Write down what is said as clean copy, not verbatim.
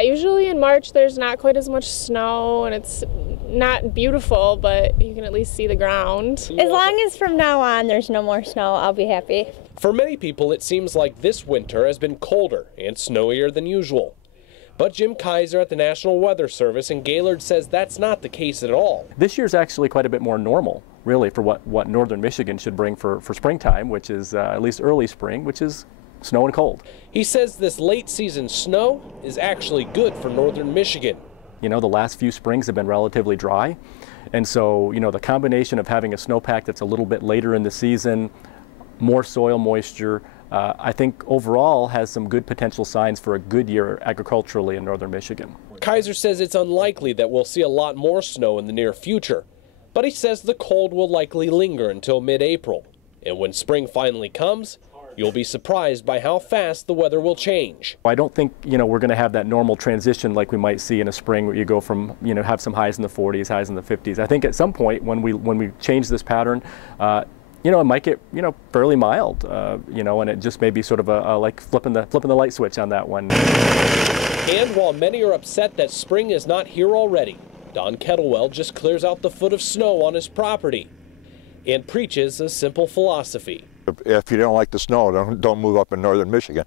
Usually in March there's not quite as much snow and it's not beautiful, but you can at least see the ground. As long as from now on there's no more snow, I'll be happy. For many people, it seems like this winter has been colder and snowier than usual. But Jim Kaiser at the National Weather Service in Gaylord says that's not the case at all. This year's actually quite a bit more normal, really, for what northern Michigan should bring for springtime, which is at least early spring, which is snow and cold. He says this late season snow is actually good for northern Michigan. You know, the last few springs have been relatively dry, and so, you know, the combination of having a snowpack that's a little bit later in the season, more soil moisture, I think overall has some good potential signs for a good year agriculturally in northern Michigan. Kaiser says it's unlikely that we'll see a lot more snow in the near future, but he says the cold will likely linger until mid-April. And when spring finally comes, you'll be surprised by how fast the weather will change. I don't think, you know, we're going to have that normal transition like we might see in a spring where you go from, you know, have some highs in the 40s, highs in the 50s. I think at some point when we change this pattern, you know, it might get, you know, fairly mild, you know, and it just may be sort of like flipping the light switch on that one. And while many are upset that spring is not here already, Don Kettlewell just clears out the foot of snow on his property and preaches a simple philosophy. If you don't like the snow, don't move up in northern Michigan.